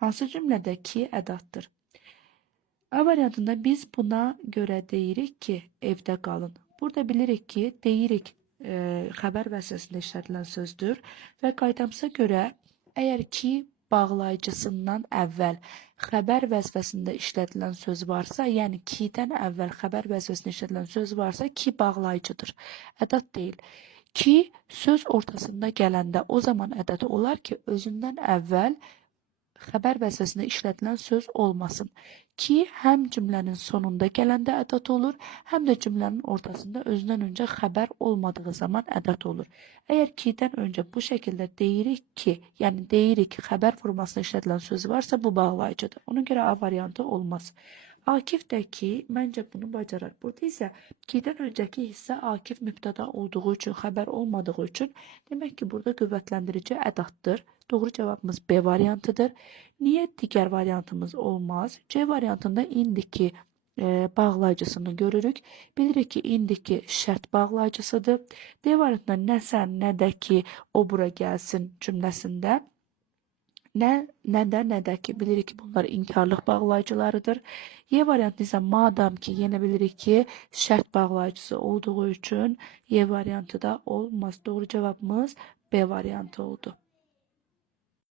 Hansı cümlədə ki ədatdır? A variantında biz buna görə deyirik ki, evdə qalın. Burada bilirik ki, deyirik xəbər vəzifəsində işlədilən sözdür və qaydamıza görə əgər ki bağlayıcısından əvvəl xəbər vəzifəsində işlədilən söz varsa, yəni ki-dən əvvəl xəbər vəzifəsində işlədilən söz varsa, ki bağlayıcıdır. Ədat deyil. Ki söz ortasında gələndə o zaman ədadı olar ki, özündən əvvəl xəbər vəzifəsində işlədilən söz olmasın. Ki həm cümlənin sonunda gələndə ədat olur, həm də cümlənin ortasında özündən öncə xəbər olmadığı zaman ədat olur. Əgər ki-dən öncə bu şəkildə deyirik ki, yəni deyirik xəbər formasında işlədilən söz varsa, bu bağlayıcıdır. Ona görə A variantı olmaz. Akif də ki, məncə bunu bacarar. Burada isə ki-dən öncəki hissə Akif mübtəda olduğu üçün, xəbər olmadığı üçün, demək ki, burada qüvvətləndirici ədatdır. Doğru cavabımız B variantıdır. Niyə digər variantımız olmaz? C variantında indiki bağlayıcısını görürük. Bilirik ki, indiki şərt bağlayıcısıdır. D variantında nə sən, nə də ki, o bura gəlsin cümləsində nə də ki, bilirik ki, bunlar inkarlıq bağlayıcılarıdır. Y variantı isə madam ki, yenə bilirik ki, şərt bağlayıcısı olduğu üçün Y variantı da olmaz. Doğru cavabımız B variantı oldu.